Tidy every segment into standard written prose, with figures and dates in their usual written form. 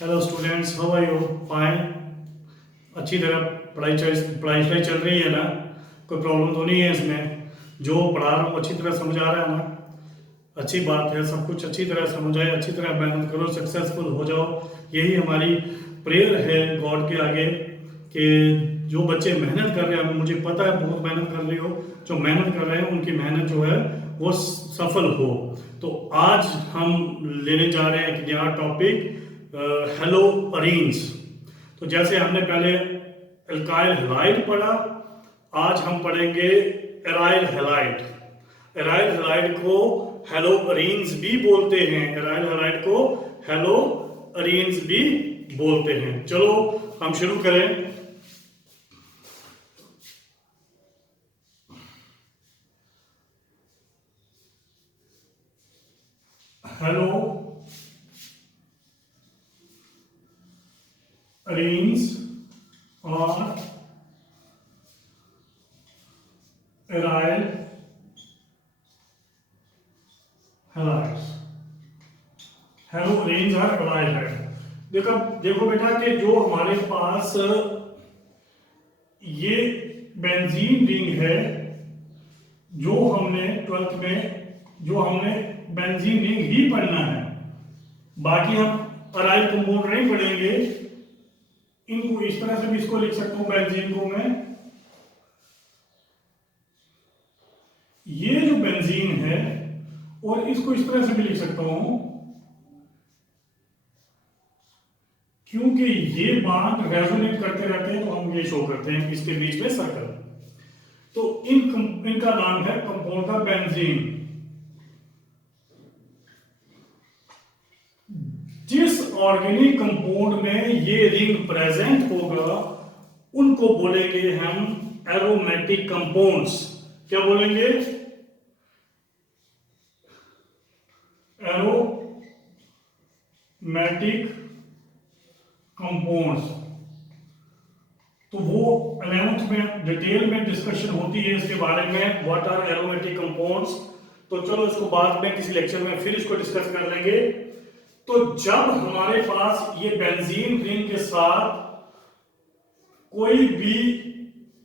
Hello students, how are you? Fine. अच्छी तरह पढ़ाई चल रही है ना? कोई प्रॉब्लम तो नहीं है इसमें? जो पढ़ा रहा हूँ अच्छी तरह समझ आ रहा है ना? अच्छी बात है, सब कुछ अच्छी तरह समझ आए, अच्छी तरह मेहनत करो, सक्सेसफुल हो जाओ। यही हमारी प्रेयर है गॉड के आगे कि जो बच्चे मेहनत कर रहे हैं, मुझे पता है बहुत मेहनत कर रहे हो, जो मेहनत कर रहे हैं उनकी मेहनत जो है वो सफल हो। तो आज हम लेने जा रहे हैं एक नया टॉपिक, हेलो अरेंज। तो जैसे हमने पहले एल्काइल हैलाइड पढ़ा, आज हम पढ़ेंगे एराइल हैलाइड। एराइल हैलाइड को हेलो अरेंज भी बोलते हैं, एराइल हैलाइड को हेलो अरेंज भी बोलते हैं। चलो हम शुरू करें। हेलो अरेंज और एराइल हैलाइड। हेलो अरेंज और एराइल हैलाइड। देखो देखो बेटा कि जो हमारे पास ये बेंजीन रिंग है, जो हमने 12th में जो हमने बेंजीन रिंग ही पढ़ना है, बाकी हम अराइल कंपाउंड नहीं पढ़ेंगे। इनको इस तरह से भी इसको लिख सकता हूं, बेंजीन को मैं, ये जो बेंजीन है, और इसको इस तरह से भी लिख सकता हूं, क्योंकि ये बांड रेजोनेट करते रहते हैं तो हम ये शो करते हैं इसके बीच में सर्कल। तो इनका नाम है कंपाउंड का बेंजीन। जिस ऑर्गेनिक कंपाउंड में ये रिंग प्रेजेंट होगा उनको बोलेंगे हम एरोमेटिक कंपाउंड्स। क्या बोलेंगे? Aromatic compounds. तो वो 11th में डिटेल में डिस्कशन होती है इसके बारे में, व्हाट आर एरोमेटिक कंपाउंड्स। तो चलो इसको बाद में किसी लेक्चर में फिर इसको डिस्कस कर लेंगे। तो जब हमारे पास ये बेंजीन रिंग के साथ कोई भी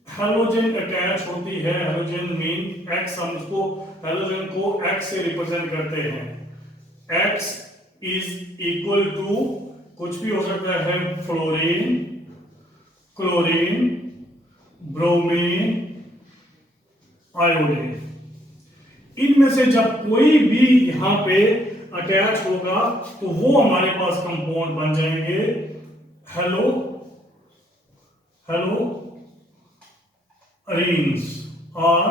हेलोजन अटैच होती है, हेलोजन मीन एक्स, हम इसको हेलोजन को एक्स से रिप्रेजेंट करते हैं। एक्स इज इक्वल टू कुछ भी हो सकता है, फ्लोरीन, क्लोरीन, ब्रोमीन, आयोडीन। इनमें से जब कोई भी यहां पे अटैच होगा तो वो हमारे पास कंपाउंड बन जाएंगे हेलो हेलो अरेंज और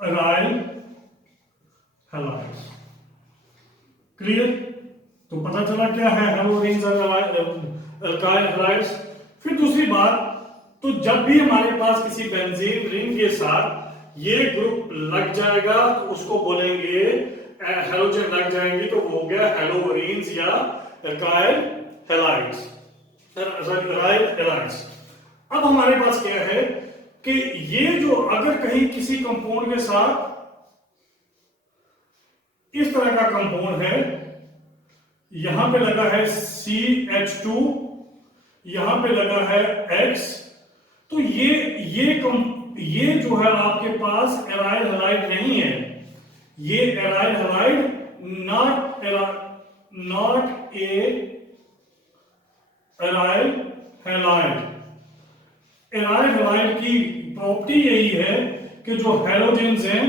एराइल हैलाइड। क्लियर? तो पता चला क्या है हेलो अरेंज और एल्काइल हैलाइड्स। फिर दूसरी बात, तो जब भी हमारे पास किसी बेंजीन रिंग के साथ ये ग्रुप लग जाएगा तो उसको बोलेंगे, हेलोजन लग जाएंगी तो वो हो गया हेलो अरेंज या एल्काइल हैलाइड्स, एराइल हैलाइड्स। अब हमारे पास क्या है कि ये जो अगर कहीं किसी कंपाउंड के साथ इस तरह का कंपाउंड है, यहां पे लगा है CH2, यहां पे लगा है X, तो ये जो है आपके पास एराइल हैलाइड नहीं है। ये aryl halide not a aryl halide. Aryl halide की प्रॉपर्टी यही है कि जो हैलोजेंस हैं,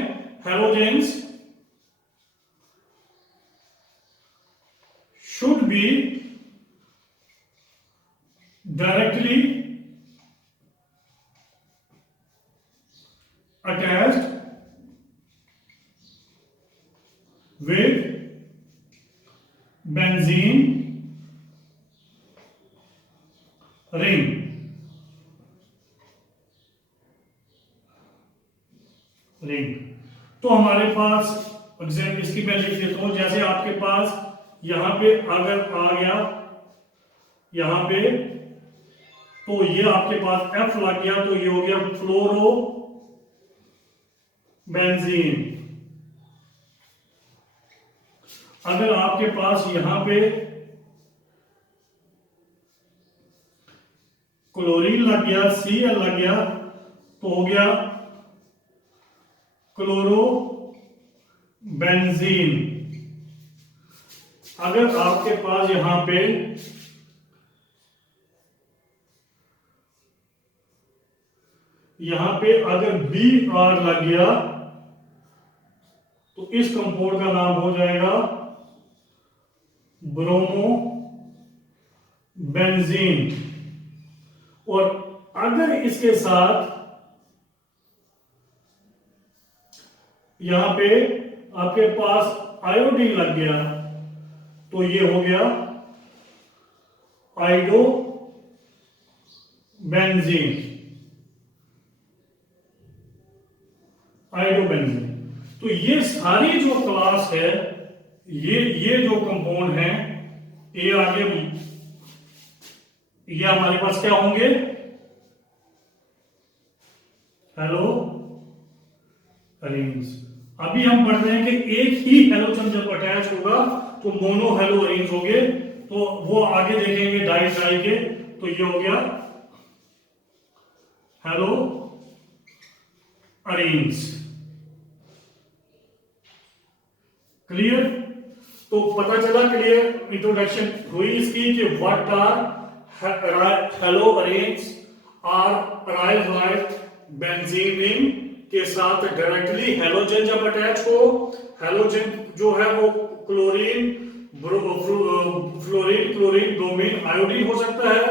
halogens should be directly attached with benzene ring। तो हमारे पास एग्जाम्पल इसकी मैं लिख देता हूं, जैसे आपके पास यहां पे अगर आ गया यहां पे, तो ये आपके पास F लग गया तो ये हो गया फ्लोरो बेंजीन। अगर आपके पास यहां पे क्लोरीन लग गया, Cl लग गया, तो हो गया क्लोरो बेंजीन। अगर आपके पास यहां पे अगर Br लग गया तो इस कंपाउंड का नाम हो जाएगा ब्रोमो बेंजीन। और अगर इसके साथ यहां पे आपके पास आयोडीन लग गया तो ये हो गया आइडो बेंजीन। आइडोबेंजीन। तो ये सारी जो क्लास है, ये जो कंपाउंड है, ये आगे ये हमारे पास क्या होंगे, हेलो अरेंज। अभी हम पढ़ रहे हैं कि एक ही हेलोजन जब अटैच होगा तो मोनो हेलो अरेंज हो गए, तो वो आगे देखेंगे डाई डाई के। तो ये हो गया हेलो अरेंज। क्लियर? तो पता चला, क्लियर इंट्रोडक्शन हुई इसकी कि what are haloarenes are aryl halide benzene ring के साथ डायरेक्टली हेलोजन जब अटैच हो, हेलोजन जो है वो chlorine fluorine chlorine bromine iodine हो सकता है।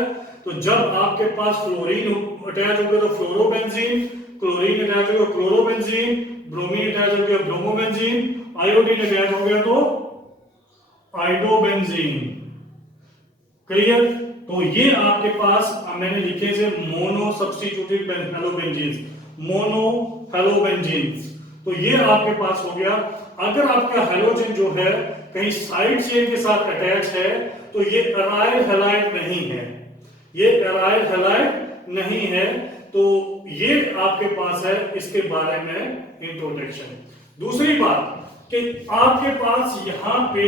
तो जब आपके पास फ्लोरीन अटैच हो गया तो फ्लोरोबेंजीन, क्लोरीन अटैच हो गया क्लोरोबेंजीन, ब्रोमीन अटैच हो गया ब्रोमोबेंजीन, आयोडीन अटैच हो गया तो आइडोबेंजीन। क्लियर? तो ये आपके पास मैंने लिखे थे मोनो सब्स्टिट्यूटेड हेलोबेंजीन्स, मोनो हेलोबेंजीन्स। तो ये आपके पास हो गया। अगर आपका हेलोजन जो है कहीं साइड चेन के साथ अटैच है तो ये एराइल हैलाइड नहीं है, ये एराइल हैलाइड नहीं है। तो ये आपके पास है, इसके बारे में इंट्रोडक्शन। दूसरी बात कि आपके पास यहां पे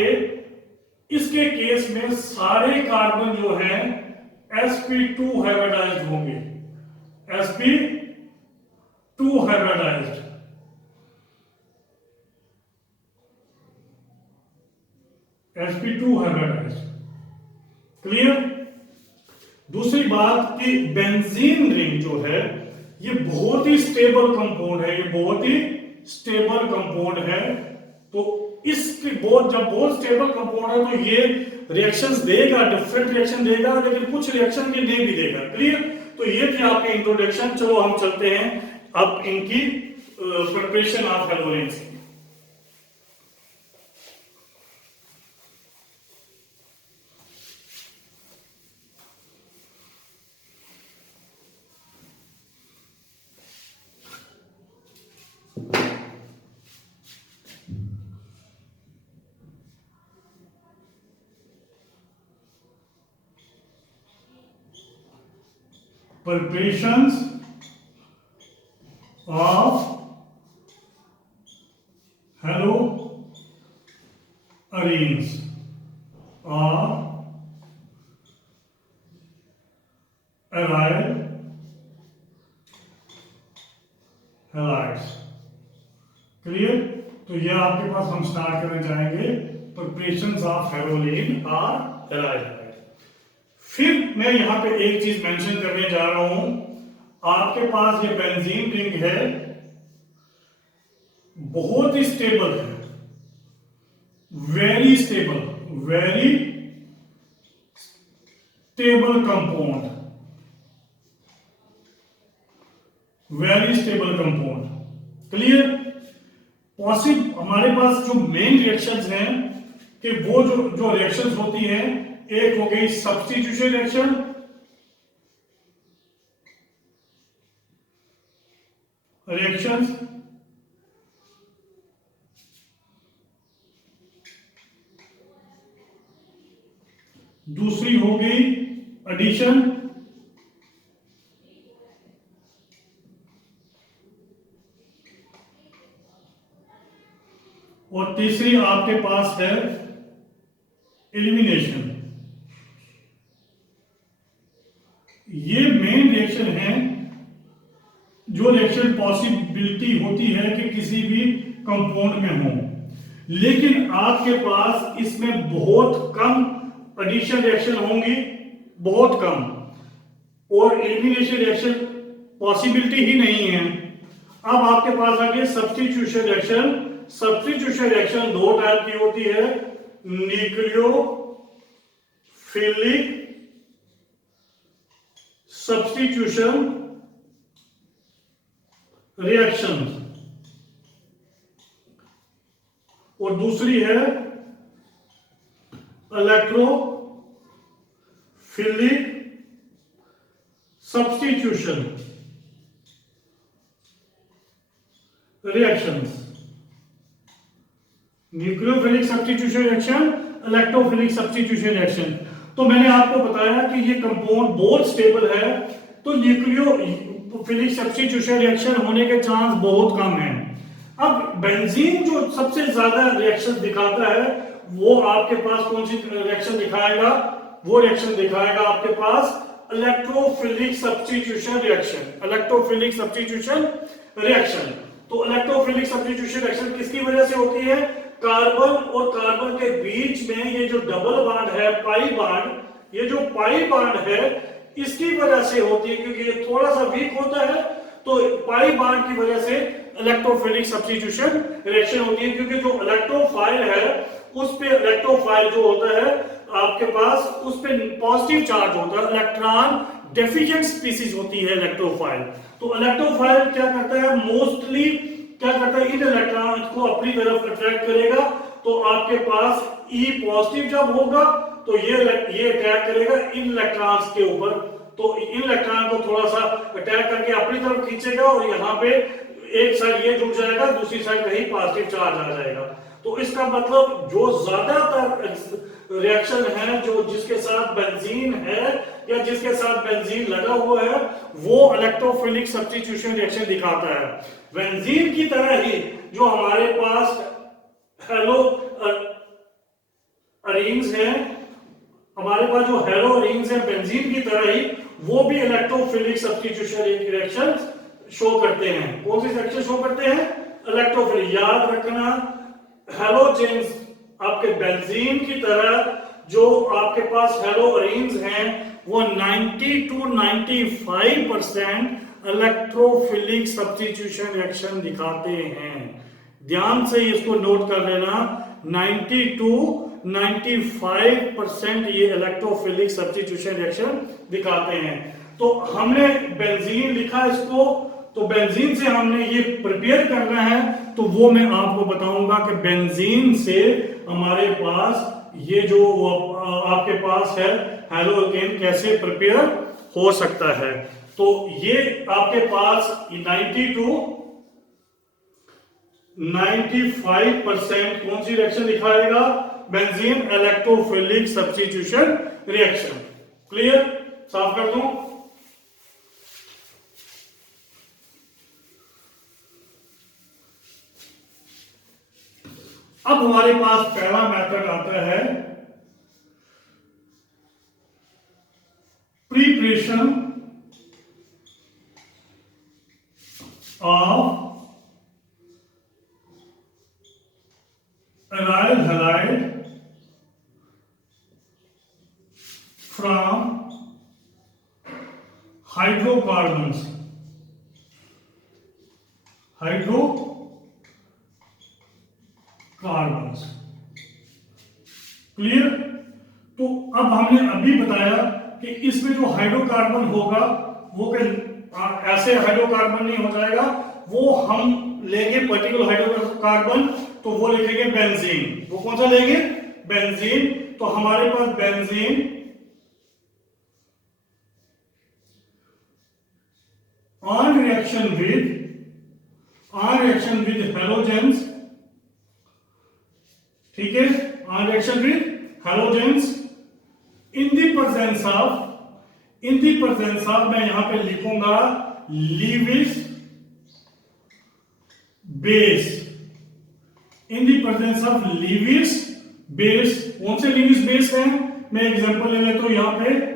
इसके केस में सारे कार्बन जो है sp2 हाइब्रिडाइज्ड होंगे, sp2 hybridised. sp2 hybridised. Clear? दूसरी बात कि बेंजीन रिंग जो है ये बहुत ही स्टेबल कंपाउंड है, ये बहुत ही स्टेबल कंपाउंड है। तो इसके जब बहुत स्टेबल कंपाउंड है तो ये रिएक्शंस देगा, डिफरेंट रिएक्शन देगा, लेकिन कुछ रिएक्शन के नहीं भी देगा। क्लियर? तो ये थे आपके इंट्रोडक्शन। चलो हम चलते हैं अब इनकी preparation of halogens. Preparations of haloarenes or aryl halides। Clear? तो ये आपके पास हम स्टार्ट करने जाएंगे प्रिपरेशंस ऑफ हेलोलेन और एराइल हैलाइड। फिर मैं यहां पे एक चीज मेंशन करने जा रहा हूं। आपके पास ये बेंजीन रिंग है, बहुत ही स्टेबल है, very stable, very stable compound, very stable compound. Clear? Possible हमारे पास जो मेन रिएक्शंस हैं कि वो जो रिएक्शंस होती हैं, एक हो गई सब्स्टिट्यूशन रिएक्शन, दूसरी हो गई एडिशन, और तीसरी आपके पास है एलिमिनेशन। ये मेन रिएक्शन है, जो रिएक्शन पॉसिबिलिटी होती है कि किसी भी कंपाउंड में हो, लेकिन आपके पास इसमें बहुत कम एडिशन रिएक्शन होंगी, बहुत कम, और एलिमिनेशन रिएक्शन पॉसिबिलिटी ही नहीं है। अब आपके पास आ गया सब्स्टिट्यूशन रिएक्शन। सब्स्टिट्यूशन रिएक्शन दो टाइप की होती है, न्यूक्लियोफिलिक सब्स्टिट्यूशन रिएक्शन, और दूसरी है electrophilic substitution reactions. Nucleophilic substitution reaction, electrophilic substitution reaction. तो मैंने आपको बताया कि ये कंपाउंड बहुत स्टेबल है, तो न्यूक्लियोफिलिक सब्स्टिट्यूशन रिएक्शन होने के चांस बहुत कम है। अब बेंजीन जो सबसे ज्यादा रिएक्शन दिखाता है, वो आपके पास कौन सी रिएक्शन दिखाएगा? वो रिएक्शन दिखाएगा आपके पास electrophilic substitution reaction. Electrophilic substitution reaction, तो इलेक्ट्रोफिलिक सब्स्टिट्यूशन रिएक्शन किसकी वजह से होती है? कार्बन और कार्बन के बीच में ये जो डबल बॉन्ड है, पाई बॉन्ड, ये जो पाई बॉन्ड है, इसकी वजह से होती है, क्योंकि ये थोड़ा सा वीक होता है, तो पाई बॉन्ड की वजह से इलेक्ट्रोफिलिक सब्स्टिट्यूशन रिएक्शन होती है। क्योंकि जो इलेक्ट्रोफाइल है, उस पे इलेक्ट्रोफाइल जो होता है आपके पास, उस पे पॉजिटिव चार्ज होता है, इलेक्ट्रॉन डेफिशिएंट स्पीसीज होती है इलेक्ट्रोफाइल। तो इलेक्ट्रोफाइल क्या करता है? मोस्टली क्या करता है? इन इलेक्ट्रॉन को अपनी तरफ अट्रैक्ट करेगा। तो आपके पास E पॉजिटिव जब होगा, तो ये अटैक करेगा इन इलेक्ट्रॉन्स के ऊपर, तो इन इलेक्ट्रॉन को थोड़ा सा अटैक करके अपनी तरफ खींचेगा, और यहाँ पे एक साइड ये जुड़ जाएगा, दूसरी साइड कहीं पॉजिटिव चार्ज आ जाएगा। तो इसका मतलब जो ज्यादातर रिएक्शन है, जो जिसके साथ बेंजीन है या जिसके साथ बेंजीन लगा हुआ है, वो इलेक्ट्रोफिलिक सब्स्टिट्यूशन रिएक्शन दिखाता है। बेंजीन की तरह ही जो हमारे पास हेलो अरीन्स हैं, हमारे पास जो हेलो अरीन्स हैं बेंजीन की तरह ही, वो भी इलेक्ट्रोफिलिक सब्स्टिट्यूशन रिएक्शन शो करते हैं। कौन सी रिएक्शन शो करते हैं? इलेक्ट्रोफिलिक। याद रखना, हेलोजेन्स आपके बेंजीन की तरह जो आपके पास हेलो अरीन्स हैं, वो 90 to 95% इलेक्ट्रोफिलिक सब्स्टिट्यूशन रिएक्शन दिखाते हैं। ध्यान से इसको नोट कर लेना, 90 to 95% ये इलेक्ट्रोफिलिक सब्स्टिट्यूशन रिएक्शन दिखाते हैं। तो हमने बेंजीन लिखा इसको, तो बेंजीन से हमने ये प्रिपेयर करना है, तो वो मैं आपको बताऊंगा कि बेंजीन से हमारे पास ये जो आपके पास है हेलोकेन कैसे प्रिपेयर हो सकता है। तो ये आपके पास 90 to 95% कौन सी रिएक्शन दिखाएगा? Benzene electrophilic substitution reaction. Clear? साफ कर दूं? अब हमारे पास पहला मेथड आता है preparation of aryl halide from hydrocarbons। Clear? तो अब हमने अभी बताया कि इसमें जो हाइड्रोकार्बन होगा वो ऐसे हाइड्रोकार्बन नहीं हो जाएगा, वो हम लेंगे पर्टिकुलर हाइड्रोकार्बन, तो वो लिखेंगे बेंजीन। वो कौन सा लेंगे? बेंजीन। तो हमारे पास benzene on reaction with halogens, ठीक है, on reaction with halogens in the presence of मैं यहां पे लिखूंगा Lewis base, in the presence of Lewis base, कौन से लिविस बेस हैं? मैं एग्जांपल ले लेता हूं यहां पे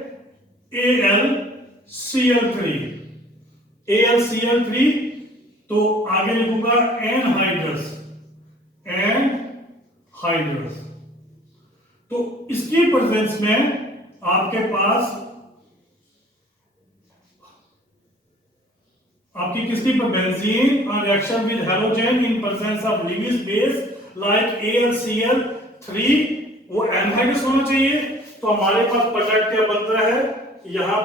AlCl3, AlCl3, तो आगे लिखूंगा एनहाइड्रस। तो इसकी प्रेजेंस में आपके पास आपकी किसकी पर benzene on reaction with halogen in presence of Lewis base like AlCl3, वो एनहाइड्रस होना चाहिए। तो हमारे पास प्रोडक्ट क्या बनता है? यहां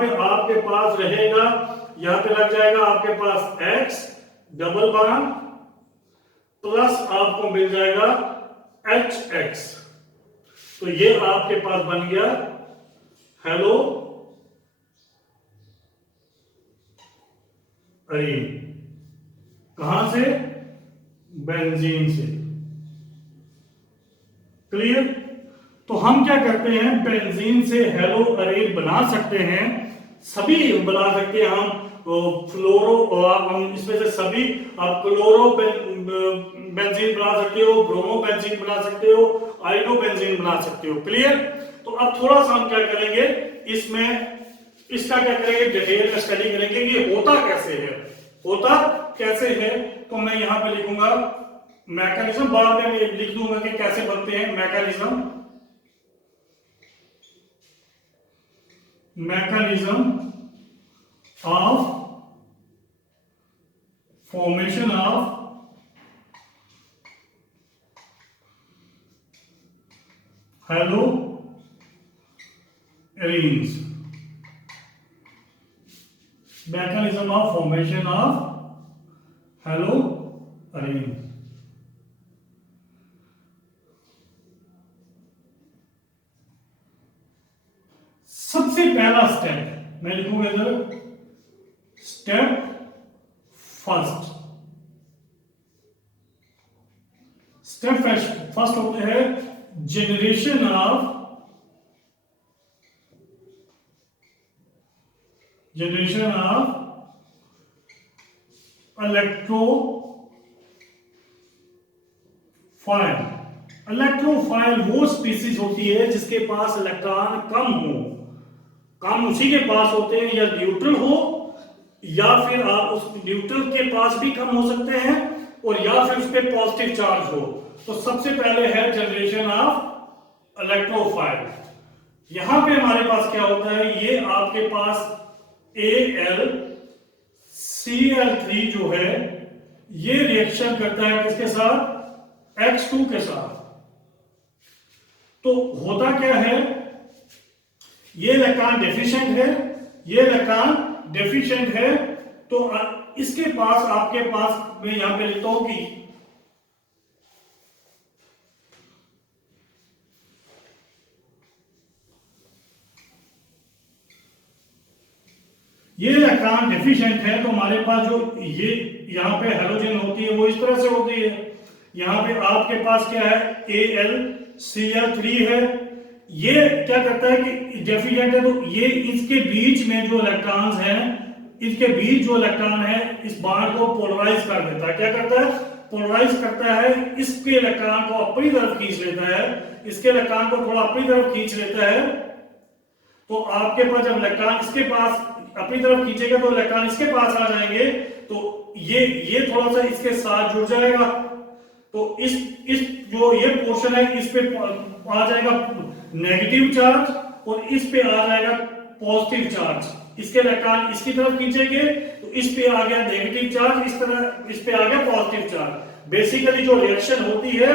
पे आपके पास रहेगा, यहां पे लग जाएगा आपके पास X डबल बॉन्ड प्लस आपको मिल जाएगा HX। तो ये आपके पास बन गया हेलो अरीन। कहां से? बेंजीन से। क्लियर? तो हम क्या करते हैं, बेंजीन से हेलो अरीन बना सकते हैं, सभी बना सकते हैं हम फ्लोरो, हम इसमें से सभी आप क्लोरो बेंजीन बना सकते हो, ब्रोमो बेंजीन बना सकते हो, आइनो बेंजीन बना सकते हो। क्लियर? तो अब थोड़ा सा हम क्या करेंगे, इसमें इसका क्या करेंगे, डिटेल में स्टडी करेंगे कि होता कैसे है। तो मैं यहां पे लिखूंगा मैकेनिज्म, बाद में मैं लिख दूंगा कि कैसे बनते हैं mechanism of formation of hello arenes, mechanism of formation of hello arenes. सबसे पहला स्टेप मैं लिखूंगा इधर, स्टेप फर्स्ट होते हैं जनरेशन ऑफ इलेक्ट्रोफाइल वो स्पीसीज होती है जिसके पास इलेक्ट्रॉन कम उसी के पास होते हैं, या न्यूट्रल हो, या फिर आप उस न्यूट्रल के पास भी कम हो सकते हैं, और या फिर उस पर पॉजिटिव चार्ज हो। तो सबसे पहले है जनरेशन ऑफ इलेक्ट्रोफाइल। यहां पे हमारे पास क्या होता है, ये आपके पास AlCl3 जो है ये रिएक्शन करता है किसके साथ? X2 के साथ। तो होता क्या है, ये इलेक्ट्रॉन डेफिशिएंट है, तो इसके पास आपके पास मैं यहां पे लिखता हूं कि ये इलेक्ट्रॉन डेफिशिएंट है, तो हमारे पास जो ये यहां पे हैलोजन होती है वो इस तरह से होती है। यहां पे आपके पास क्या है, AlCl3 है, ये क्या करता है कि डेफिशिएंट है, तो ये इसके बीच में जो इलेक्ट्रॉन्स हैं, इसके बीच जो इलेक्ट्रॉन है इस बॉन्ड को पोलराइज कर देता है। क्या करता है? पोलराइज करता है, इसके इलेक्ट्रॉन को अपनी तरफ खींच लेता है, इसके इलेक्ट्रॉन को थोड़ा अपनी तरफ खींच लेता है। तो आपके पास जब इलेक्ट्रॉन इसके पास अपनी तरफ खींचेगा तो इलेक्ट्रॉन इसके पास आ जाएंगे, तो ये थोड़ा सा इसके साथ जुड़ जाएगा, तो इस जो ये पोर्शन है इस पे आ जाएगा नेगेटिव चार्ज, और इस पे आ जाएगा पॉजिटिव चार्ज। इसके इलेक्ट्रॉन इसकी तरफ खींचेंगे तो इस पे आ गया नेगेटिव चार्ज, इस पे आ गया पॉजिटिव चार्ज। बेसिकली जो रिएक्शन होती है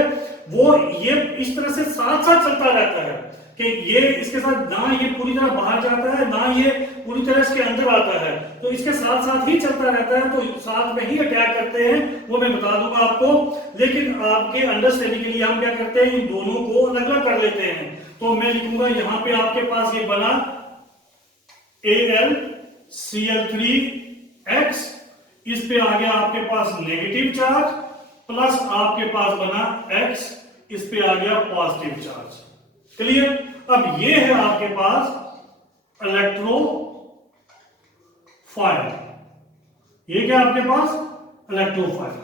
वो ये इस तरह से साथ साथ चलता रहता है कि ये इसके साथ ना ये पूरी तरह बाहर जाता है, ना ये पूरी तरह इसके अंदर आता है, तो इसके साथ साथ ही चलता रहता है, तो साथ में ही अटैक करते हैं, वो मैं बता दूंगा आपको। लेकिन आपके अंडरस्टैंडिंग के लिए हम क्या करते हैं, इन दोनों को अलग अलग कर लेते हैं। तो मैं लिखूंगा यहां पे आपके पास ये बना AlCl3X, इस पे आ गया आपके पास नेगेटिव चार्ज, प्लस आपके पास बना X, इस पे आ गया पॉजिटिव चार्ज। क्लियर? अब ये है आपके पास इलेक्ट्रोफाइल। ये क्या आपके पास? इलेक्ट्रोफाइल।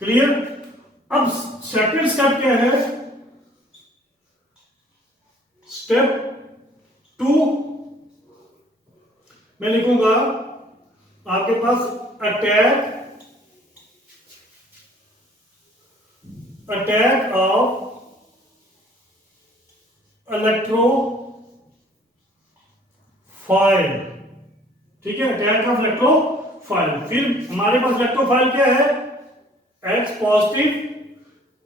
क्लियर। अब सेकंड स्टेप क्या है, स्टेप 2 मैं लिखूंगा आपके पास अटैक ऑफ इलेक्ट्रोफाइल, ठीक है, अटैक ऑफ इलेक्ट्रोफाइल। फिर हमारे पास इलेक्ट्रोफाइल क्या है, X पॉजिटिव,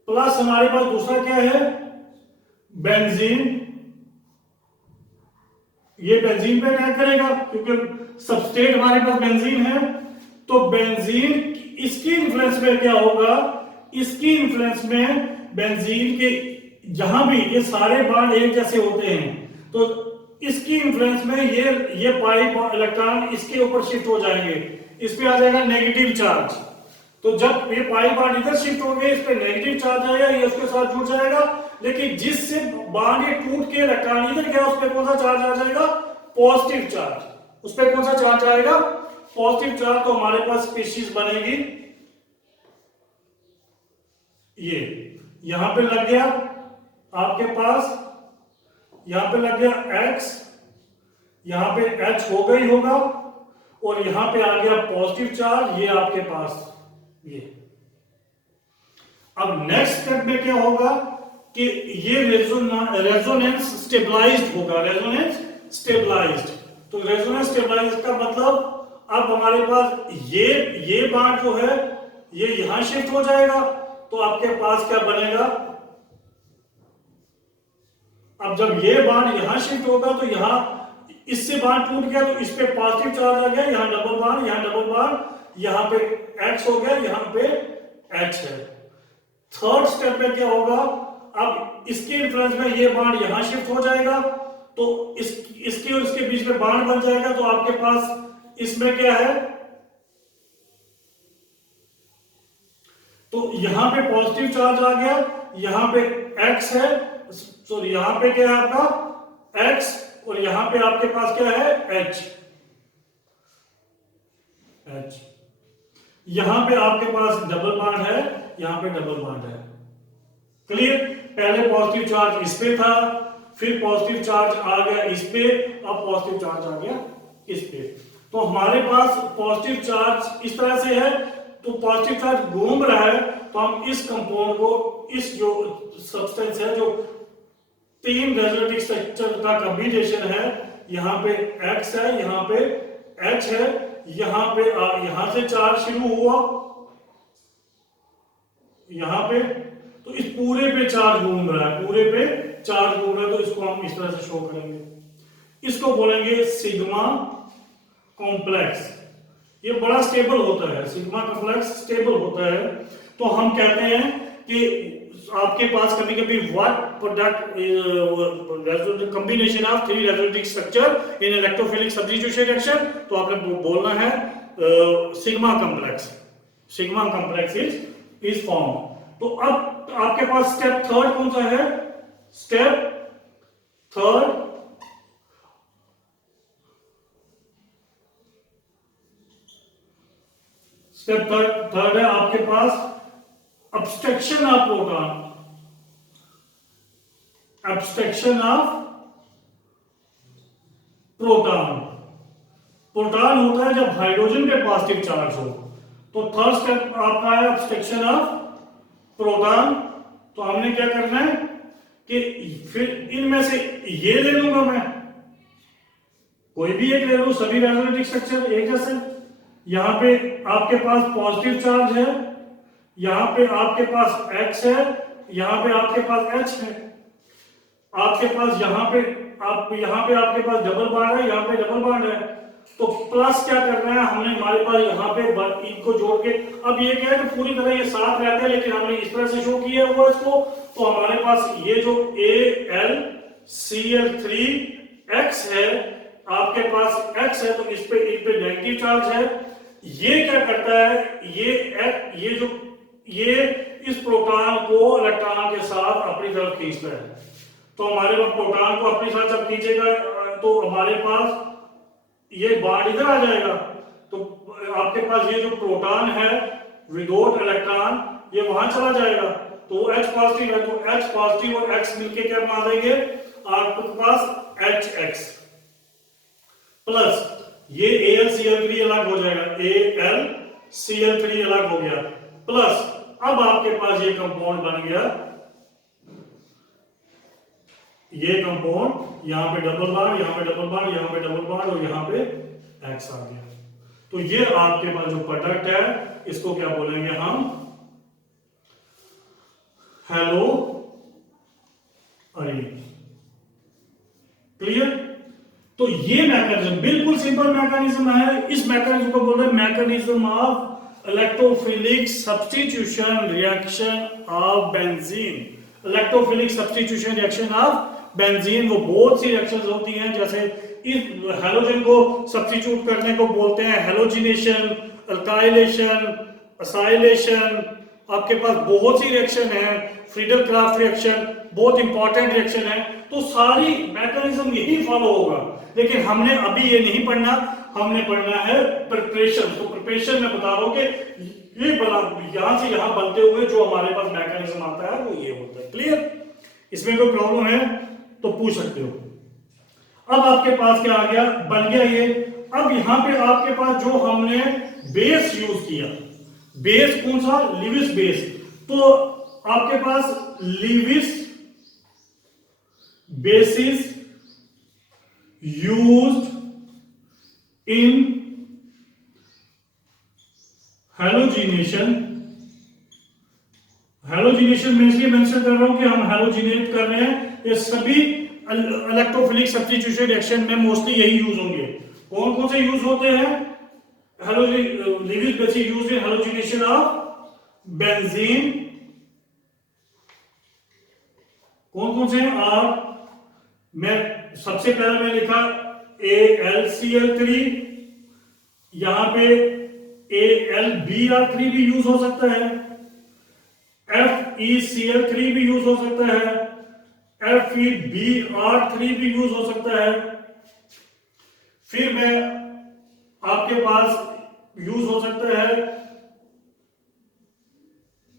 प्लस हमारे पास दूसरा क्या है, बेंजीन। ये बेंजीन पे अटैक करेगा क्योंकि सबस्ट्रेट हमारे पास बेंजीन है। तो बेंजीन इसकी इन्फ्लुएंस में क्या होगा, इसकी इन्फ्लुएंस में बेंजीन के जहां भी ये सारे बॉन्ड एक जैसे होते हैं, तो इसकी इन्फ्लुएंस में ये पाई इलेक्ट्रॉन इसके ऊपर शिफ्ट हो जाएंगे, इस पे आ जाएगा नेगेटिव चार्ज। तो जब ये पाई बॉन्ड इधर शिफ्ट होंगे, इस पे नेगेटिव चार्ज आएगा, ये उसके साथ जुड़ जाएगा। लेकिन जिससे बॉन्ड ये टूट के इलेक्ट्रॉन इधर गया, उस पे कौन सा चार्ज आ जाएगा, पॉजिटिव चार्ज। उस पे कौन सा चार्ज आएगा, पॉजिटिव चार्ज। तो हमारे पास स्पीशीज बनेगी, ये यहां पे लग गया आपके पास, यहां पे लग गया X, यहां पे H होगा ही होगा, और यहां पे आ गया पॉजिटिव चार्ज, ये आपके पास ये। अब नेक्स्ट स्टेप में क्या होगा कि ये रेजोनेंस स्टेबलाइज्ड होगा, रेजोनेंस स्टेबलाइज्ड। तो रेजोनेंस स्टेबलाइज्ड का मतलब अब हमारे पास ये बांड जो है ये यहां शिफ्ट हो जाएगा, तो आपके पास क्या बनेगा, अब जब ये बांड यहां शिफ्ट होगा तो यहां इससे बांड टूट गया, तो इस पे पॉजिटिव चार्ज आ गया, यहां डबल बांड, यहां डबल बांड, यहां पे X हो गया, यहां पे H है। थर्ड स्टेप में क्या होगा, अब इसके इन्फ्लुएंस में ये बांड यहां शिफ्ट हो जाएगा, तो इसके और इसके बीच में बांड बन जाएगा। तो आपके पास इसमें क्या है, तो यहां पे पॉजिटिव चार्ज आ गया, यहां पे X है, सॉरी यहां पे क्या है आपका X, और यहां पे आपके पास क्या है H। यहां पे आपके पास डबल बॉन्ड है, यहां पे डबल बॉन्ड है। क्लियर। पहले पॉजिटिव चार्ज इस पे था, फिर पॉजिटिव चार्ज आ गया इस पे, अब पॉजिटिव चार्ज आ गया इस पे। तो हमारे पास पॉजिटिव चार्ज इस तरह से है, तो पॉजिटिव चार्ज घूम रहा है, तो हम इस कंपाउंड को, इस जो सब्सटेंस है जो 3 रेजोनेटिव स्ट्रक्चर का कॉम्बिनेशन है, यहां पे X है, यहां पे H है, यहां पे यहां से चार्ज शुरू हुआ यहां पे, तो इस पूरे पे चार्ज घूम रहा है, पूरे पे चार्ज घूम रहा है। तो इसको हम इस तरह से शो करेंगे, इसको बोलेंगे सिग्मा कॉम्प्लेक्स। ये बड़ा स्टेबल होता है, सिग्मा कॉम्प्लेक्स स्टेबल होता है। तो हम कहते हैं कि आपके पास कभी कभी what product combination of 3 resonative structure in electrophilic substitution reaction, तो आपने बोलना है sigma complex, sigma complex is form. तो अब आपके पास स्टेप थर्ड कौन सा है, स्टेप थर्ड थर्ड है आपके पास abstraction of proton, abstraction of proton. Proton होता है जब हाइड्रोजन पे पॉजिटिव चार्ज हो। तो थर्ड स्टेप आपका है एब्स्ट्रैक्शन ऑफ प्रोटॉन। तो हमने क्या करना है कि फिर इनमें से ये ले लूंगा मैं, कोई भी एक ले लूं, सभी रेजोनेटिव स्ट्रक्चर एक जैसे। यहां पे आपके पास पॉजिटिव चार्ज है, यहां पे आपके पास X है, यहां पे आपके पास H है, आपके पास यहां पे आपके पास डबल बॉन्ड है, यहां पे डबल बॉन्ड है। तो प्लस क्या करना है हमने, हमारे पास यहां पे इनको जोड़ के, अब ये क्या है कि पूरी तरह ये साथ रहते हैं, लेकिन हमने इस तरह से शो किया हुआ इसको। तो हमारे पास ये जो AlCl3X है, आपके पास X है, तो इस पे नेगेटिव चार्ज है। ये क्या करता है, ये इस प्रोटॉन को इलेक्ट्रॉन के साथ अपनी तरफ खींचता है। तो हमारे पास प्रोटॉन को अपनी साथ जब खींचेगा, तो हमारे पास ये बॉन्ड इधर आ जाएगा। तो आपके पास ये जो प्रोटॉन है विदाउट इलेक्ट्रॉन, ये वहां चला जाएगा, तो H पॉजिटिव है, तो H पॉजिटिव और X मिलके क्या बना देंगे आपके पास HX प्लस ये AlCl3 अलग हो जाएगा, AlCl3 अलग हो गया, प्लस अब आपके पास ये कंपाउंड बन गया, ये कंपाउंड यहां पे डबल बॉन्ड, यहां पे डबल बॉन्ड, यहां पे डबल बॉन्ड और यहां पे X आ गया। तो ये आपके पास जो प्रोडक्ट है इसको क्या बोलेंगे हम, हेलो अरे क्लियर। तो ये मैकेनिज्म बिल्कुल सिंपल मैकेनिज्म है, इस मैकेनिज्म को बोल रहे हैं mechanism of electrophilic substitution reaction of benzene. Electrophilic substitution reaction of benzene, वो बहुत सी रिएक्शंस होती हैं, जैसे इस हैलोजन को सब्स्टिट्यूट करने को बोलते हैं हैलोजिनेशन, अल्काइलेशन, असाइलेशन, आपके पास बहुत सी रिएक्शन है, फ्रीडल क्राफ्ट रिएक्शन बहुत इंपॉर्टेंट रिएक्शन है। तो सारी मैकेनिज्म यही फॉलो होगा, लेकिन हमने अभी ये नहीं पढ़ना, हमने पढ़ना है प्रिपरेशन। तो प्रिपरेशन में बता रहा हूं कि ये बना यहां से यहां बनते हुए जो हमारे पास मैकेनिज्म आता है वो ये होता है। क्लियर, इसमें कोई प्रॉब्लम है तो पूछ सकते हो। अब आपके पास क्या आ गया, बन गया ये। अब यहां पे आपके पास जो हमने बेस यूज किया, बेस कौन सा, लिविस बेस, तो आपके पास Lewis bases used in halogenation. Halogenation में इसलिए मेंशन कर रहा हूं कि हम हैलोजिनेट कर रहे हैं, ये सभी इलेक्ट्रोफिलिक सब्स्टिट्यूशन रिएक्शन में मोस्टली यही यूज होंगे। कौन कौन से यूज होते हैं, Lewis bases used in halogenation of benzene, कौन कौन से हैं, आप मैं सबसे पहले मैं लिखा AlCl3, यहां पे AlBr3 भी यूज हो सकता है, FeCl3 भी यूज हो सकता है, FeBr3 भी यूज हो सकता है, फिर मैं आपके पास यूज हो सकता है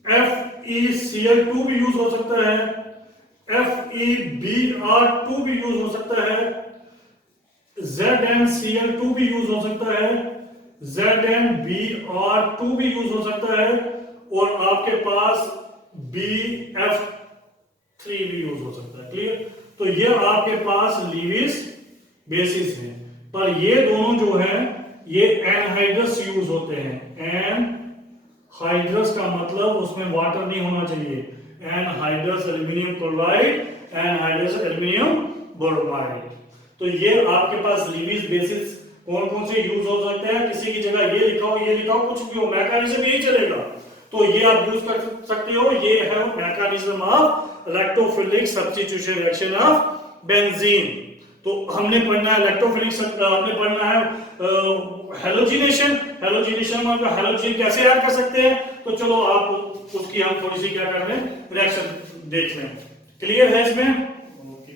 FeCl2 भी यूज हो सकता है, FeBr2 भी यूज हो सकता है, ZnCl2 भी यूज हो सकता है, ZnBr2 भी यूज हो सकता है, और आपके पास BF3 भी यूज हो सकता है। क्लियर, तो ये आपके पास लिविस बेसिस है, पर ये दोनों जो है ये एनहाइड्रस यूज होते हैं। एनहाइड्रस का मतलब उसमें वाटर नहीं होना चाहिए, anhydrous aluminium chloride, anhydrous aluminium bromide. तो ये आपके पास लिविस बेसिस कौन कौन से यूज हो सकते हैं, किसी की जगह ये लिखा हो, ये लिखा हो, कुछ भी हो, मैकेनिज्म यही चलेगा, तो ये आप यूज कर सकते हो। ये है mechanism of electrophilic substitution reaction of benzene. तो हमने पढ़ना है इलेक्ट्रोफिलिक, हमने पढ़ना है हैलोजिनेशन, हैलोजिनेशन में हैलोजन कैसे ऐड कर सकते हैं, तो चलो आप उसकी हम थोड़ी सी क्या कर रहे हैं, रिएक्शन देख लें। क्लियर है इसमें, ओके।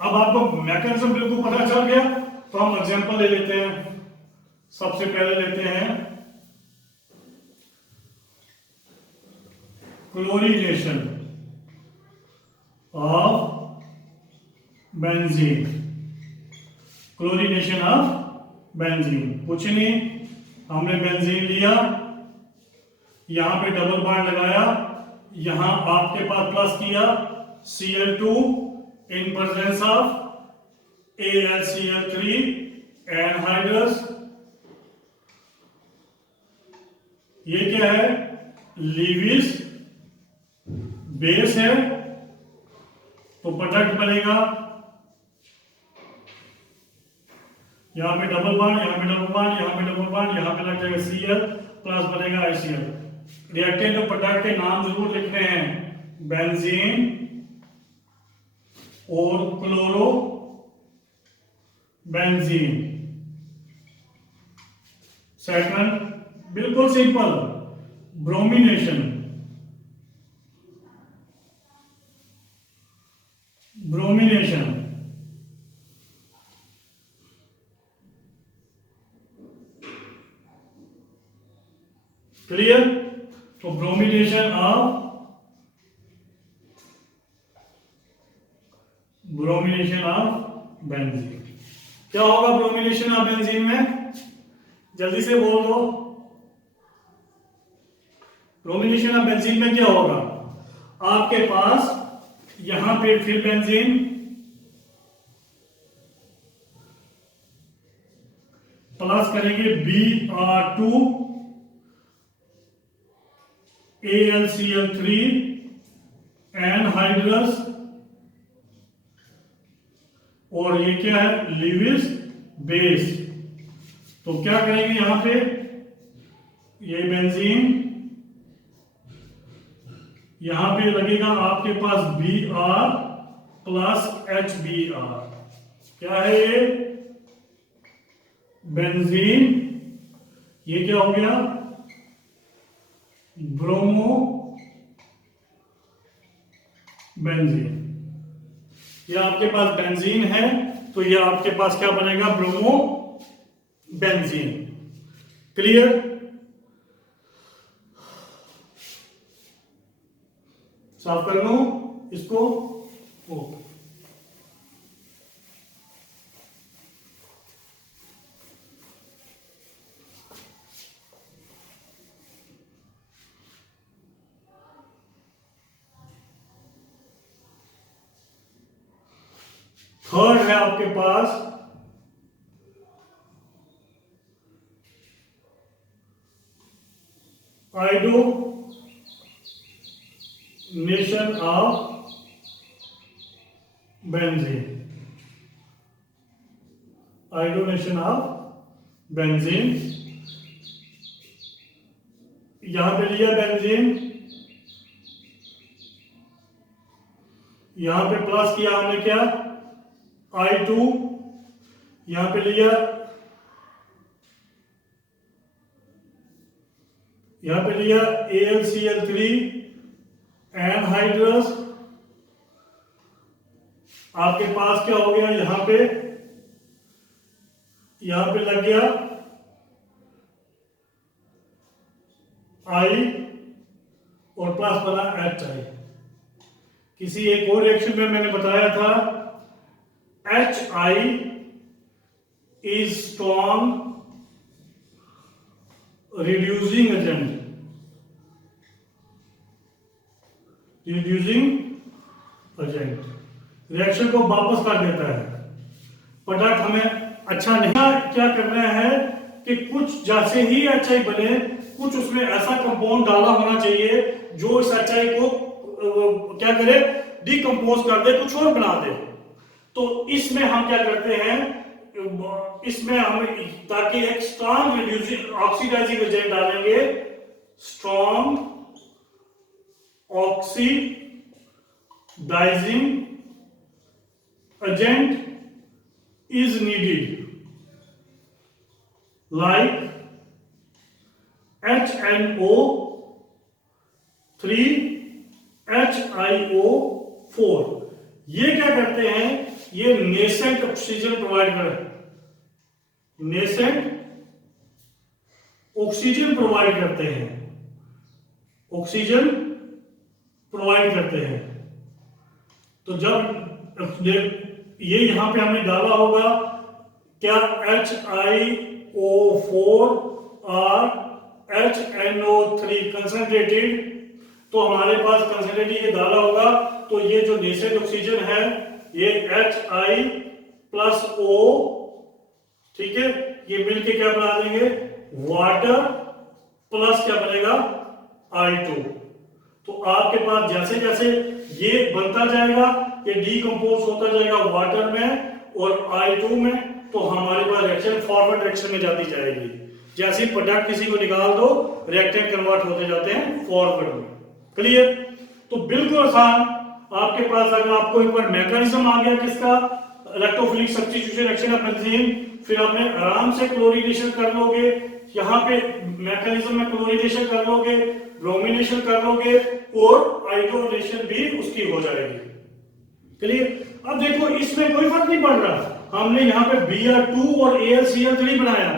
अब आपको मैकेनिज्म बिल्कुल पता चल गया, तो हम एग्जांपल ले लेते हैं। सबसे पहले लेते हैं chlorination of benzene, chlorination of benzene. कुछ नहीं, हमने बेंजीन लिया, यहां पे डबल बॉन्ड लगाया, यहां आपके पास प्लस किया Cl2 in presence of AlCl3 anhydrous. ये क्या है, लिविस बेस है, तो प्रोडक्ट बनेगा, यहां पे डबल बॉन्ड, यहां पे डबल बॉन्ड, यहां पे डबल बॉन्ड, यहां पे लग जाएगा Cl प्लस बनेगा HCl। रिएक्टेंट और प्रोडक्ट के नाम जरूर लिखने हैं, बेंजीन और क्लोरो बेंजीन। सेकंड बिल्कुल सिंपल, ब्रोमिनेशन, ब्रोमिनेशन, क्लियर? तो ब्रोमिनेशन ऑफ बेंजीन, क्या होगा ब्रोमिनेशन ऑफ बेंजीन में? जल्दी से बोल दो। ब्रोमिनेशन ऑफ बेंजीन में क्या होगा? आपके पास यहां पे फिर बेंजीन प्लस करेंगे Br2 AlCl3 एनहाइड्रस, और ये क्या है? Lewis base. तो क्या करेंगे यहां पे? ये बेंजीन यहां पे लगेगा आपके पास Br प्लस HBr। क्या है ये? बेंजीन। ये क्या हो गया? Bromo benzene. ये आपके पास बेंजीन है तो ये आपके पास क्या बनेगा? Bromo benzene. क्लियर? साफ कर लो इसको। ओके, थर्ड है आपके पास आयोडोनेशन ऑफ बेंजीन। आयोडोनेशन ऑफ बेंजीन, यहां पे लिया बेंजीन, यहां पे प्लस किया हमने क्या? I2, यहां पे लिया, यहां पे लिया AlCl3 एनहाइड्रस। आपके पास क्या हो गया? यहां पे लग गया I और प्लस बना HI। किसी एक और रिएक्शन में मैंने बताया था HI is strong reducing agent। Reaction को वापस कर देता है। प्रोडक्ट हमें अच्छा नहीं। क्या करना है कि कुछ जैसे ही HI बने, कुछ उसमें ऐसा कंपाउंड डाला होना चाहिए जो इस HI को क्या करे? डिकम्पोज कर दे, कुछ और बना दे। तो इसमें हम क्या करते हैं? इसमें हम ताकि एक स्ट्रॉन्ग रिड्यूसिंग ऑक्सीडाइजिंग एजेंट डालेंगे। Strong oxidising agent is needed like HNO3 HiO4। ये क्या करते हैं? ये नेसेंट ऑक्सीजन प्रोवाइड करते हैं। ऑक्सीजन प्रोवाइड करते हैं। तो जब ये यहां पे हमने डाला होगा क्या? HiO4 और HNO3 कंसंट्रेटेड। तो हमारे पास कंसंट्रेटेड ये डाला होगा तो ये जो नेसेंट ऑक्सीजन है ये HI प्लस O, ठीक है, ये मिलके क्या बना देंगे? वाटर प्लस क्या बनेगा? I2। तो आपके पास जैसे जैसे ये बनता जाएगा, ये डीकंपोज होता जाएगा वाटर में और I2 में, तो हमारे पास रिएक्शन फॉरवर्ड डायरेक्शन में जाती जाएगी। जैसे ही प्रोडक्ट किसी को निकाल दो, रिएक्टेंट कन्वर्ट होते जाते हैं फॉरवर्ड में। क्लियर? तो बिल्कुल आसान। आपके पास अगर आपको एक बार मैकेनिज्म आ गया किसका? Electrophilic substitution reaction of benzene, फिर आपने आराम से क्लोरीनेशन कर लोगे। यहाँ पे मैकेनिज्म में क्लोरीनेशन कर लोगे, ब्रोमिनेशन कर लोगे और आयोडोनेशन भी उसकी हो जाएगी। क्लियर? अब देखो इसमें कोई फर्क नहीं पड़ रहा। हमने यहाँ पे Br2 और AlCl3 बनाया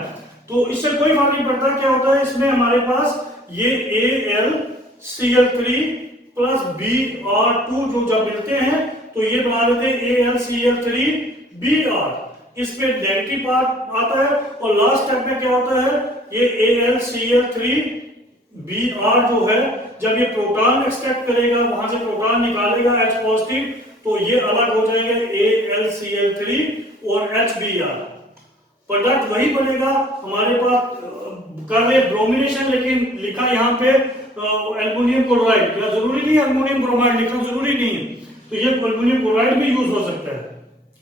तो इससे कोई फर्क नहीं पड़ता। क्या होता है इसमें हमारे पास ये AlCl3 प्लस Br2 जो जब मिलते हैं तो ये बना लेते हैं AlCl3Br। इस पे नेगेटिव पार्ट आता है और लास्ट स्टेप में क्या होता है, ये AlCl3Br जो है जब ये प्रोटॉन एक्सट्रैक्ट करेगा, वहां से प्रोटॉन निकालेगा H पॉजिटिव, तो ये अलग हो जाएंगे AlCl3 और HBr। प्रोडक्ट वही बनेगा हमारे पास। कर रहे ब्रोमिनेशन, लेकिन लिखा यहाँ पे एल्युमिनियम क्लोराइड, क्या जरूरी नहीं एल्युमिनियम ब्रोमाइड लिखना जरूरी नहीं है, तो ये एल्युमिनियम क्लोराइड भी यूज हो सकता है।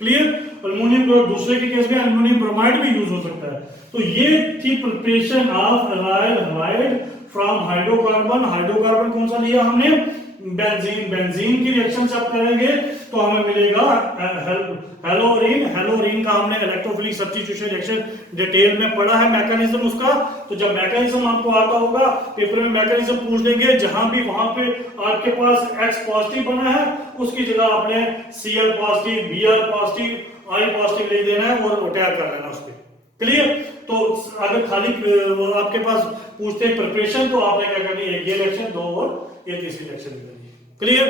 क्लियर? एल्युमिनियम क्लोराइड, दूसरे के केस में एल्युमिनियम ब्रोमाइड भी यूज हो सकता है। तो ये थी preparation of allyl halide from hydrocarbon. Hydrocarbon कौन सा लिया हमने? बेंजीन। बेंजीन की रिएक्शन जब करेंगे तो हमें मिलेगा हेलोरीन। हेलोरीन का हमने इलेक्ट्रोफिलिक सब्स्टिट्यूशन रिएक्शन डिटेल में पढ़ा है, मैकेनिज्म उसका। तो जब मैकेनिज्म आपको आता होगा, पेपर में मैकेनिज्म पूछ देंगे, जहां भी वहां पे आपके पास X पॉजिटिव बना है उसकी जगह आपने Cl positive, Br positive, I positive लिख देना है और अटैक कर लेना उस पर। क्लियर? तो अगर खाली आपके पास पूछते हैं प्रिपरेशन, तो आपने क्या करनी है, ये रिएक्शन दो और ये तीसरी रिएक्शन करनी है। क्लियर?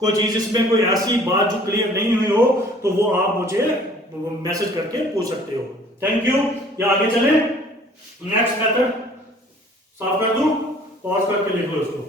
कोई चीज इसमें कोई ऐसी बात जो क्लियर नहीं हुई हो तो वो आप मुझे मैसेज करके पूछ सकते हो। Thank you. या आगे चले, नेक्स्ट मेथड साफ कर दूं, पॉज करके लिख लो इसको।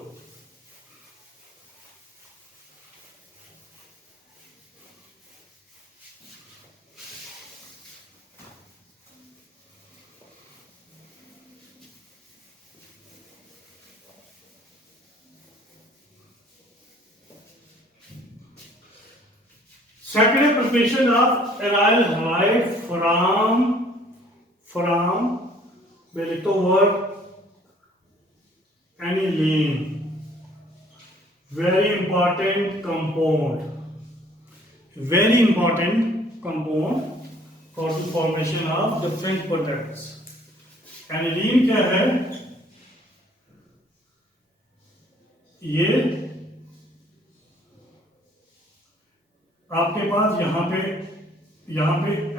Second preparation of aryl halide from मैं लिखता हूँ word aniline, very important compound for the formation of different products. aniline क्या है? ये आपके पास यहाँ पे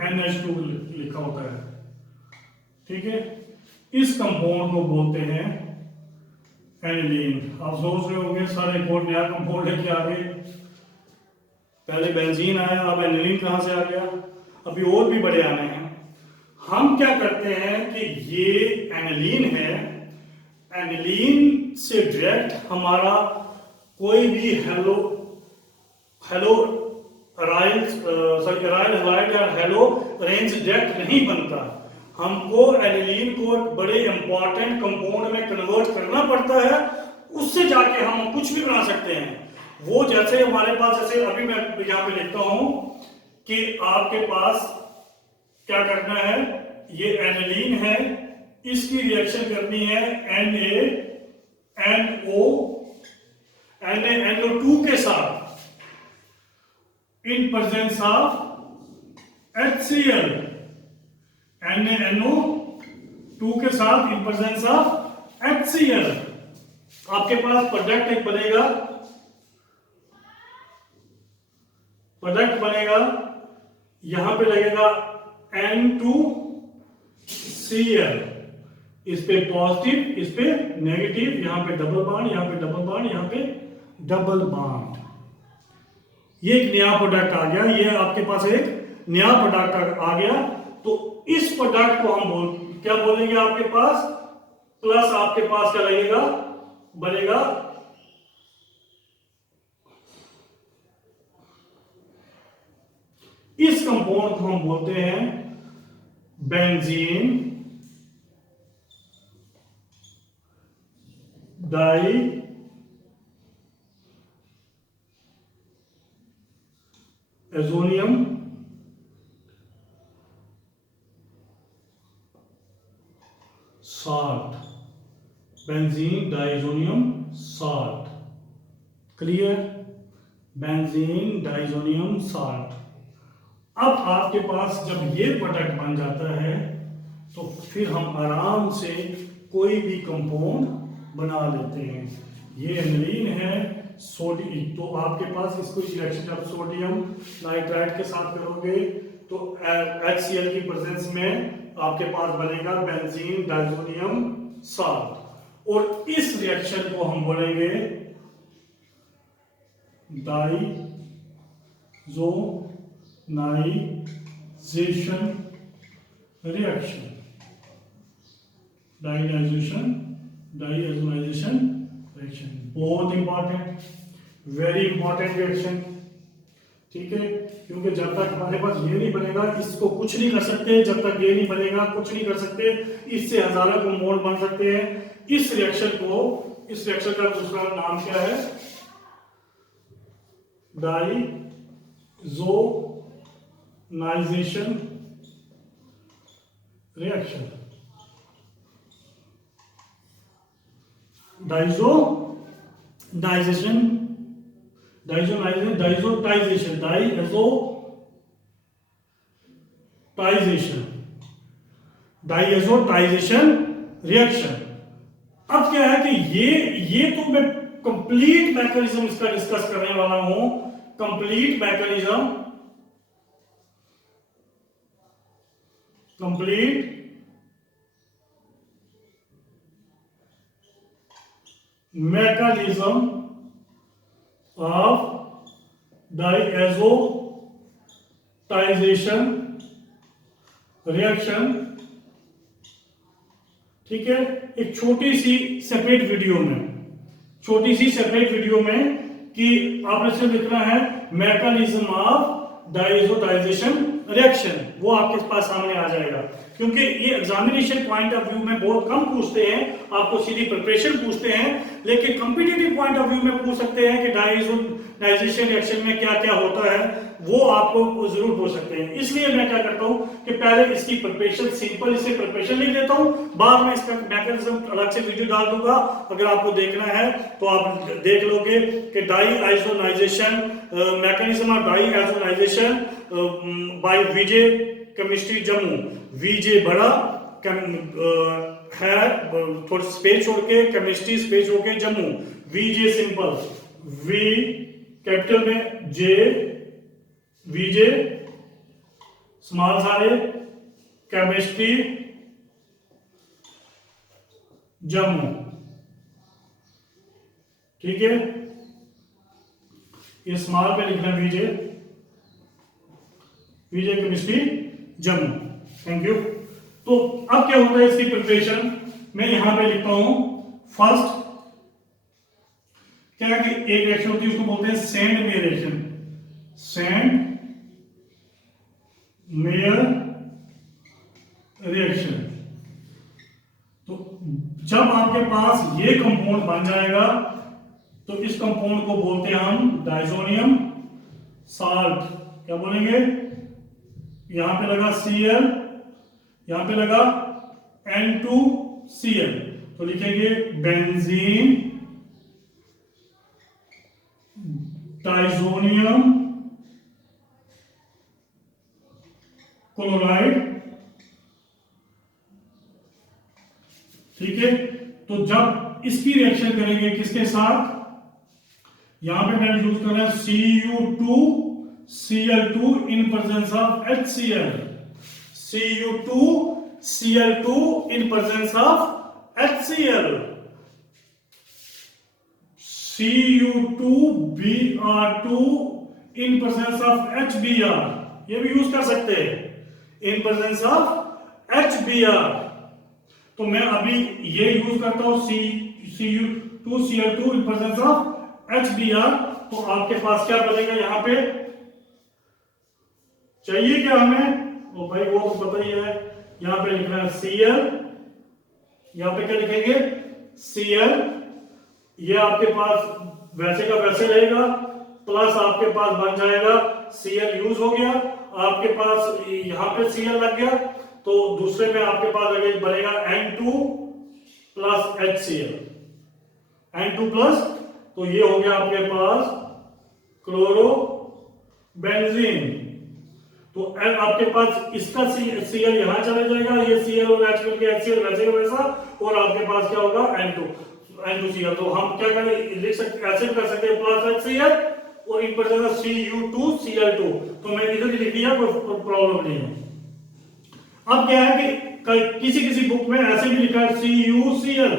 NH2 लिखा होता है, ठीक है। इस कंपाउंड को बोलते हैं एनिलीन। आप सोच रहे होंगे सर एक और नया कंपाउंड लेके आ गए, पहले बेंजीन आया, अब एनिलीन कहाँ से आ गया? अभी और भी बड़े आने हैं। हम क्या करते हैं कि ये एनिलीन है, एनिलीन से डायरेक्ट हमारा कोई भी अराइल हैलाइड या हेलो रेंज डायरेक्ट नहीं बनता। हमको एनिलीन को बड़े इंपॉर्टेंट कंपाउंड में कन्वर्ट करना पड़ता है, उससे जाके हम कुछ भी बना सकते हैं। वो जैसे हमारे पास, जैसे अभी मैं यहाँ पे लिखता हूं कि आपके पास क्या करना है, ये एनिलीन है, इसकी रिएक्शन करनी है NaNO2 के साथ in presence of HCl। NaNO2 के साथ in presence of HCl आपके पास प्रोडक्ट एक बनेगा, यहां पे लगेगा N2Cl, इस पे पॉजिटिव, इस पे नेगेटिव, यहां पे डबल बॉन्ड, यहां पे डबल बॉन्ड, यहां पे डबल बॉन्ड। ये एक नया प्रोडक्ट आ गया, ये आपके पास एक नया प्रोडक्ट आ गया। तो इस प्रोडक्ट को हम क्या बोलेंगे, आपके पास प्लस आपके पास क्या लगेगा, बनेगा इस कंपाउंड को हम बोलते हैं benzene diazonium salt, benzene diazonium salt. Clear? Benzene diazonium salt. अब आपके पास जब ये प्रोडक्ट बन जाता है तो फिर हम आराम से कोई भी कंपाउंड बना लेते हैं। ये एनिलीन है, सोडियम, तो आपके पास इसको रिएक्शन जब सोडियम नाइट्राइड के साथ करोगे तो HCl की प्रेजेंस में आपके पास बनेगा बेंजीन डाइजोनियम साल्ट। और इस रिएक्शन को हम बोलेंगे डाइज़ोनाइजेशन रिएक्शन। डाइज़ोनाइजेशन रिएक्शन बहुत इंपॉर्टेंट, वेरी इंपॉर्टेंट रिएक्शन, ठीक है। क्योंकि जब तक हमारे पास ये नहीं बनेगा इसको कुछ नहीं कर सकते, जब तक ये नहीं बनेगा कुछ नहीं कर सकते। इससे हजारों कंपाउंड बन सकते हैं। इस रिएक्शन का दूसरा नाम क्या है? डाइज़ोनाइजेशन रिएक्शन। डाइज़ोटाइजेशन रिएक्शन। अब क्या है कि ये तो मैं कंप्लीट मैकेनिज्म इसका डिस्कस करने वाला हूं। कंप्लीट मैकेनिज्म ऑफ डाइज़ोटाइजेशन रिएक्शन, ठीक है। एक छोटी सी सेपरेट वीडियो में कि आपने सिर्फ लिखना है मैकेनिज्म ऑफ डाइज़ोटाइजेशन रिएक्शन, वो आपके पास सामने आ जाएगा। क्योंकि ये एग्जामिनेशन पॉइंट ऑफ व्यू में बहुत कम पूछते हैं, आपको सीधी प्रिपरेशन पूछते हैं, लेकिन कॉम्पिटिटिव पॉइंट ऑफ व्यू में पूछ सकते हैं कि डाइज़ोनाइजेशन रिएक्शन में क्या क्या होता है, वो आपको जरूर पूछ सकते हैं। इसलिए मैं क्या करता हूं कि पहले इसकी प्रिपरेशन सिंपल इसे प्रिपरेशन लिख देता हूं, बाद में इसका मैकेनिज्म अलग से वीडियो डाल दूंगा। अगर आपको देखना है तो आप देख लोगे कि diazonisation mechanism of diazonisation by Vijay chemistry Jammu. Vijay बड़ा है, थोड़ा स्पेस छोड़ के केमिस्ट्री स्पेस छोड़ के Jammu. Vijay simple, V capital में, जे विजय स्मॉल सारे, केमिस्ट्री जम्मू, ठीक है। ये स्मॉल पे लिखना Vijay chemistry Jammu. Thank you. तो अब क्या होता है इसकी प्रिपरेशन, मैं यहां पे लिखता हूं फर्स्ट क्या कि एक रिएक्शन होती है उसको बोलते हैं send mayor reaction. Send mayor reaction. तो जब आपके पास ये कंपाउंड बन जाएगा तो इस कंपाउंड को बोलते हैं हम डाइज़ोनियम साल्ट। क्या बोलेंगे? यहां पे लगा Cl, यहां पे लगा N2Cl, तो लिखेंगे बेंजीन डाइज़ोनियम क्लोराइड, ठीक है। तो जब इसकी रिएक्शन करेंगे किसके साथ, यहां पे मैंने यूज करना है Cu2Cl2 in presence of HCl। Cu2Cl2 in presence of HCl। Cu2Br2 in presence of HBr, ये भी यूज कर सकते हैं, इन प्रेजेंस ऑफ HBr। तो मैं अभी ये यूज करता हूं Cu2Cl2 in presence of HBr। तो आपके पास क्या बनेगा, यहां पे चाहिए क्या हमें, वो भाई वो तो पता ही है। यहां पे लिखना है Cl, यहां पे क्या लिखेंगे Cl, ये आपके पास वैसे का वैसे रहेगा, प्लस आपके पास बन जाएगा Cl यूज हो गया, आपके पास यहां पे Cl लग गया, तो दूसरे में आपके पास बनेगा N2 plus HCl, N2 plus, तो ये हो गया आपके पास क्लोरोबेंजीन। तो आपके पास इसका Cl यहां चला जाएगा, ये Cl और H मिलकर HCl वैसे का वैसा, और आपके पास क्या होगा N2Cl। तो हम क्या करें, लिख सकते ऐसे कर सकते हैं प्लस HCl और इन पर जाएगा Cu2Cl2, तो मैं इधर ही लिख दिया, कोई प्रॉब्लम नहीं है। अब क्या है कि किसी बुक में ऐसे भी लिखा है CuCl,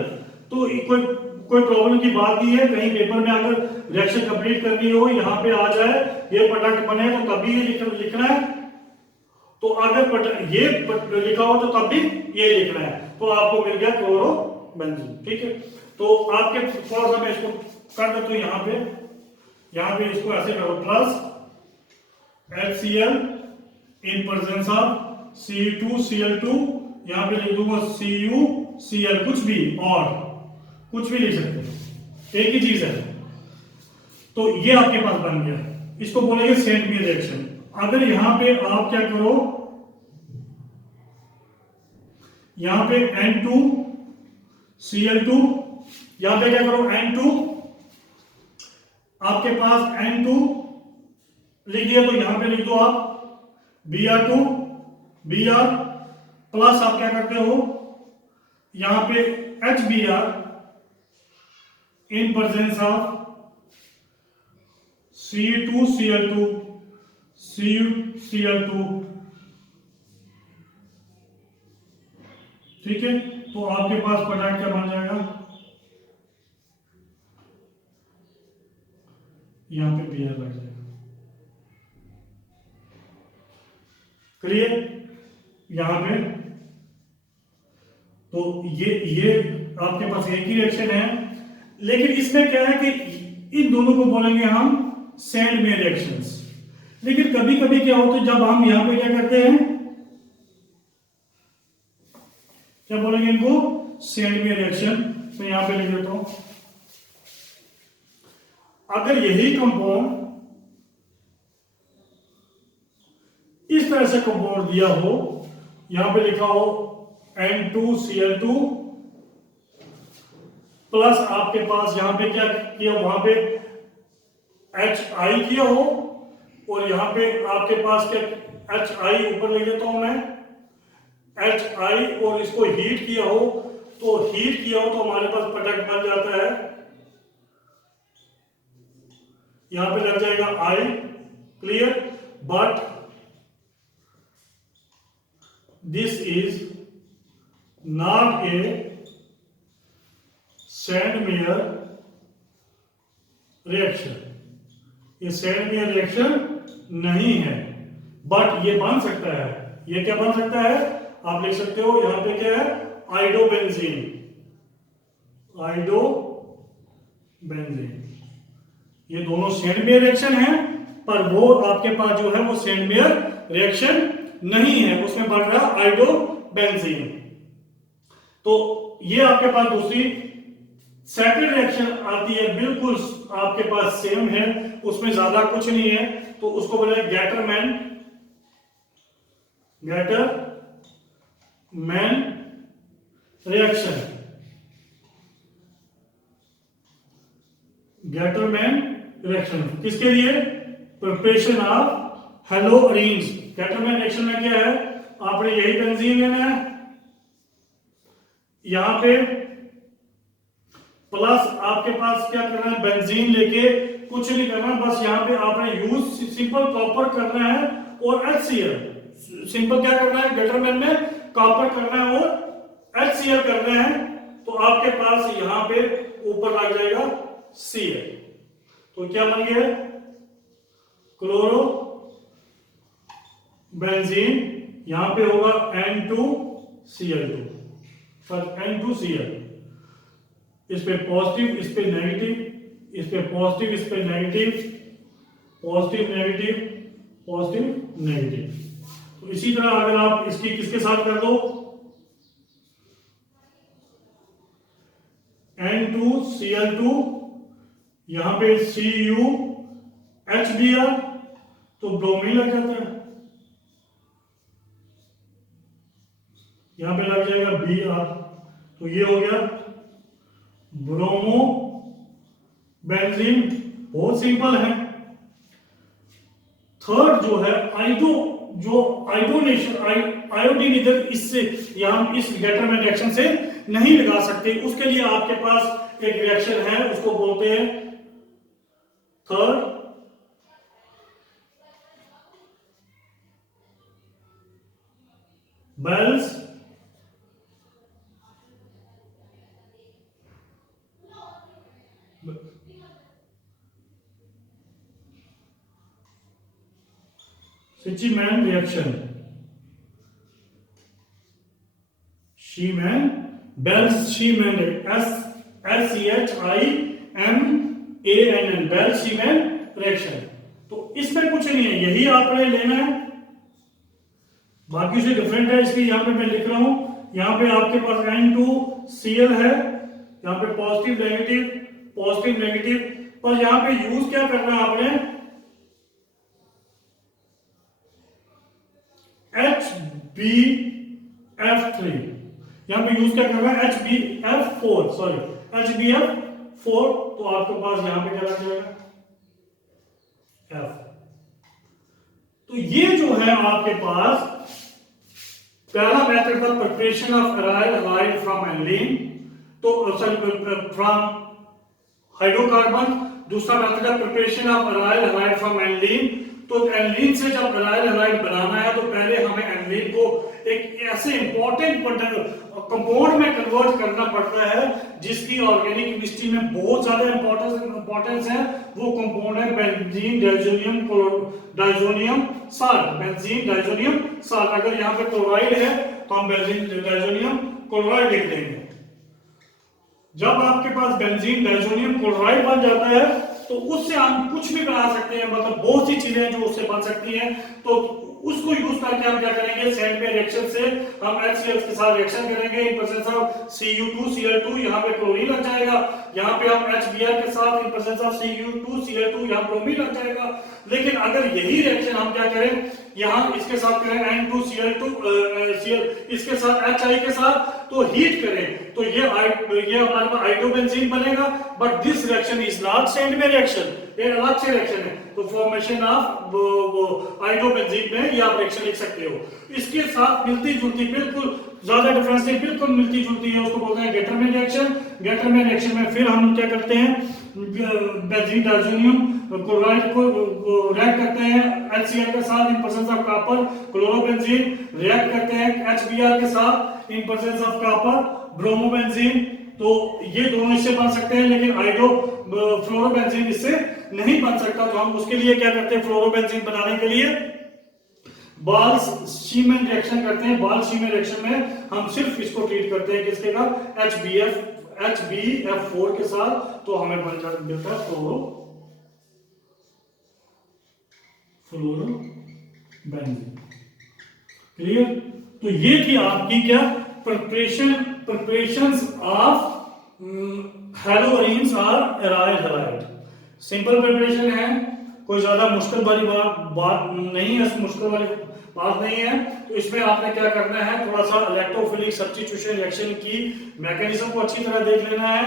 तो कोई कोई प्रॉब्लम की बात नहीं है। कहीं पेपर में अगर रिएक्शन कंप्लीट करनी हो, यहाँ पे आ जाए ये प्रोडक्ट बने, तो तभी ये लिखना है। तो अगर ये लिखा हो तो तब भी ये लिखना है। तो आपको मिल गया क्लोरोबेंजीन। ठीक है, तो आपके थोड़ा सा मैं इसको कर देता हूं यहाँ पे इसको ऐसे करो, plus HCl in presence of Ce2Cl2, यहाँ पे लिख दूंगा CuCl, कुछ भी और कुछ भी लिख सकते हो, एक ही चीज है। तो ये आपके पास बन गया, इसको बोलेंगे सेंट मी रिएक्शन। अगर यहां पे आप क्या करो, यहां पे N2Cl2, यहां पे क्या करो N2, आपके पास N2 लिख दिया, तो यहां पे लिख दो आप Br2 Br, प्लस आप क्या करते हो, यहां पे HBr in presence of C2Cl2 CuCl2। ठीक है, तो आपके पास प्रोडक्ट क्या बन जाएगा, यहां पे Br लग जाएगा। क्लियर यहां पे, तो ये आपके पास एक ही रिएक्शन है, लेकिन इसमें क्या है कि इन दोनों को बोलेंगे हम सैंड में रिएक्शंस। लेकिन कभी कभी क्या होता है, जब हम यहां पे क्या करते हैं, क्या बोलेंगे इनको, सैंड में रिएक्शन। तो यहां पे लिख देता हूं, अगर यही कंपाउंड इस तरह से कंपाउंड दिया हो, यहां पे लिखा हो N2Cl2 प्लस आपके पास यहां पे क्या किया, वहां पे HI किया हो, और यहां पे आपके पास क्या HI ऊपर लिख देता हूं मैं, HI, और इसको हीट किया हो, तो हीट किया हो तो हमारे पास प्रोडक्ट बन जाता है, यहां पे लग जाएगा I। Clear, but this is not a Sandmeyer reaction, ये सैंडमेयर रिएक्शन नहीं है, बट ये बन सकता है। ये क्या बन सकता है, आप लिख सकते हो यहां पे क्या है, आइडोबेंजीन, आइडोबेंजीन। ये दोनों सैंडमेयर रिएक्शन है, पर वो आपके पास जो है वो सैंडमेयर रिएक्शन नहीं है, उसमें बन रहा है आइडोबेंजीन। तो ये आपके पास दूसरी सेकंड रिएक्शन आती है, बिल्कुल आपके पास सेम है, उसमें ज्यादा कुछ नहीं है, तो उसको बोले गैटरमैन रिएक्शन। गैटरमैन रिएक्शन किसके लिए, प्रिपरेशन ऑफ हेलोअरीन्स। गैटरमैन रिएक्शन में क्या है, आपने यही बेंजीन लेना है, यहां पे प्लस आपके पास क्या करना है, बेंजीन लेके कुछ नहीं करना, बस यहां पे आपने यूज सिंपल कॉपर करना है, और HCl सिंपल क्या करना है, गैटरमैन में कॉपर करना है और HCl करना है, तो आपके पास यहां पे ऊपर लग जाएगा Cl। तो क्या बन गया, क्लोरो बेंजीन, यहां पे होगा N2Cl2, N2Cl, इस पे पॉजिटिव, इस पे नेगेटिव, इस पे पॉजिटिव, इस पे negative, positive negative, positive negative. तो इसी तरह अगर आप इसकी किसके साथ कर दो, N2Cl2, यहां पे CuHBr, तो ब्रोमीन लग जाता है, यहां पे लग जाएगा Br, तो ये हो गया ब्रोमो बेंजीन। बहुत सिंपल है। थर्ड जो है आयोडीन इधर इससे यहां इस गैटरमैन रिएक्शन से नहीं लगा सकते, उसके लिए आपके पास एक रिएक्शन है, उसको बोलते हैं third Balz Schiemann reaction. Schiemann, Bell-Schiemann, Schiemann, Bell-Schiemann reaction. तो इसमें कुछ नहीं है, यही आपने लेना है, बाकी से डिफरेंट है। इसलिए यहाँ पे मैं लिख रहा हूं, यहाँ पे आपके पास N2Cl है, यहाँ पे पॉजिटिव नेगेटिव, और यहाँ पे यूज क्या करना है आपने, HbF3, यहाँ पे यूज क्या करना है, HbF4, तो आपके पास यहाँ पे क्या लग जाएगा, F। तो ये जो है आपके पास पहला मेथड था preparation of aryl hide from aniline, तो फ्रॉम हाइड्रोकार्बन। दूसरा मेथड है preparation of aryl hide from aniline. तो एनिलीन से जब एराइल हाइड बनाना है तो पहले हमें एनिलीन को एक ऐसे इंपॉर्टेंट कंपाउंड में कन्वर्ट करना पड़ता है जिसकी ऑर्गेनिक केमिस्ट्री में बहुत ज्यादा इंपॉर्टेंस है। वो कंपाउंड है बेंजीन डाइजोनियम साल्ट। अगर यहाँ पे क्लोराइड है तो हम बेंजीन डाइजोनियम क्लोराइड लिख देंगे। जब आपके पास बेंजीन डाइजोनियम क्लोराइड बन जाता है तो उससे हम कुछ भी बना सकते हैं, मतलब बहुत सी चीजें जो उससे बन सकती हैं। तो उसको यूज करके हम क्या करेंगे, सेंडवे रिएक्शन से हम HCl के साथ रिएक्शन करेंगे इन प्रेजेंस ऑफ Cu2Cl2, यहाँ पे क्लोरीन लग जाएगा। यहाँ पे हम HBr के साथ इन प्रेजेंस ऑफ Cu2Cl2 यहाँ ब्रोमीन लग जाएगा। लेकिन अगर यही रिएक्शन हम क्या करें, यहाँ इसके साथ करें N2Cl2 इसके साथ HI के साथ, तो हीट करें तो ये हमारे पास आइडोबेंजीन बनेगा। But this reaction is not Sandmeyer reaction, ये अलग से रिएक्शन है। तो फॉर्मेशन ऑफ आइडोबेंजीन में ये आप रिएक्शन लिख सकते हो। इसके साथ मिलती जुलती, बिल्कुल ज्यादा डिफरेंस नहीं, बिल्कुल मिलती जुलती है, उसको बोलते हैं गेटरमैन रिएक्शन। गेटरमैन रिएक्शन में फिर हम क्या करते हैं, बेंजीन डाइजोनियम क्लोराइड को रिएक्ट करते हैं HCl के साथ in presence of copper, chlorobenzene react करते हैं HBr के साथ in presence of copper, bromobenzene. तो ये दोनों इससे बन सकते हैं, लेकिन फ्लोरोबेंजीन इससे नहीं बन सकता। तो हम उसके लिए क्या करते हैं, फ्लोरोबेंजीन बनाने के लिए बाल्स-शीमैन रिएक्शन करते हैं। बाल्स-शीमैन रिएक्शन में हम सिर्फ इसको ट्रीट करते हैं किसके साथ, HbF4 के साथ, तो हमें बन जाता मिलता है फ्लोरोबेंजीन। क्लियर? तो ये थी आपकी क्या, preparations of haloarenes और aryl halide। सिंपल प्रिपरेशन है, कोई ज्यादा मुश्किल वाली बात नहीं है, मुश्किल वाली बात नहीं है। तो इसमें आपने क्या करना है, थोड़ा सा इलेक्ट्रोफिलिक सब्स्टिट्यूशन रिएक्शन की मैकेनिज्म को अच्छी तरह देख लेना है।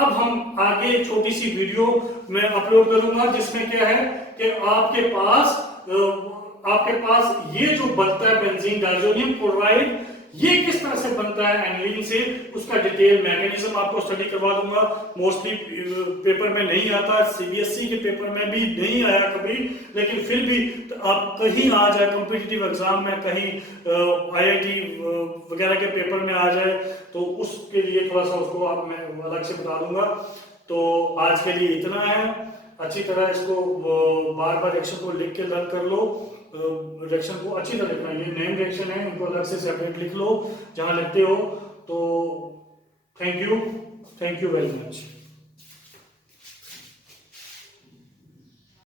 अब हम आगे छोटी सी वीडियो में अपलोड करूंगा जिसमें क्या है कि आपके पास ये जो बनता है बेंजीन डाइजोनियम क्लोराइड, ये किस तरह से बनता है एनिलीन से, उसका डिटेल मैकेनिज्म आपको स्टडी करवा दूंगा। मोस्टली पेपर में नहीं आता, CBSE के पेपर में भी नहीं आया कभी, लेकिन फिर भी आप कहीं आ जाए कॉम्पिटिटिव एग्जाम में, कहीं IIT वगैरह के पेपर में आ जाए, तो उसके लिए थोड़ा सा उसको आप मैं अलग से बता दूंगा। तो आज के लिए इतना है। अच्छी तरह इसको बार बार रिएक्शन को लिख के लर्न कर लो, रिएक्शन को अच्छी तरह लिखना। ये नेम रिएक्शन है, इनको अलग से सेपरेट लिख लो जहां लिखते हो। तो थैंक यू वेरी मच।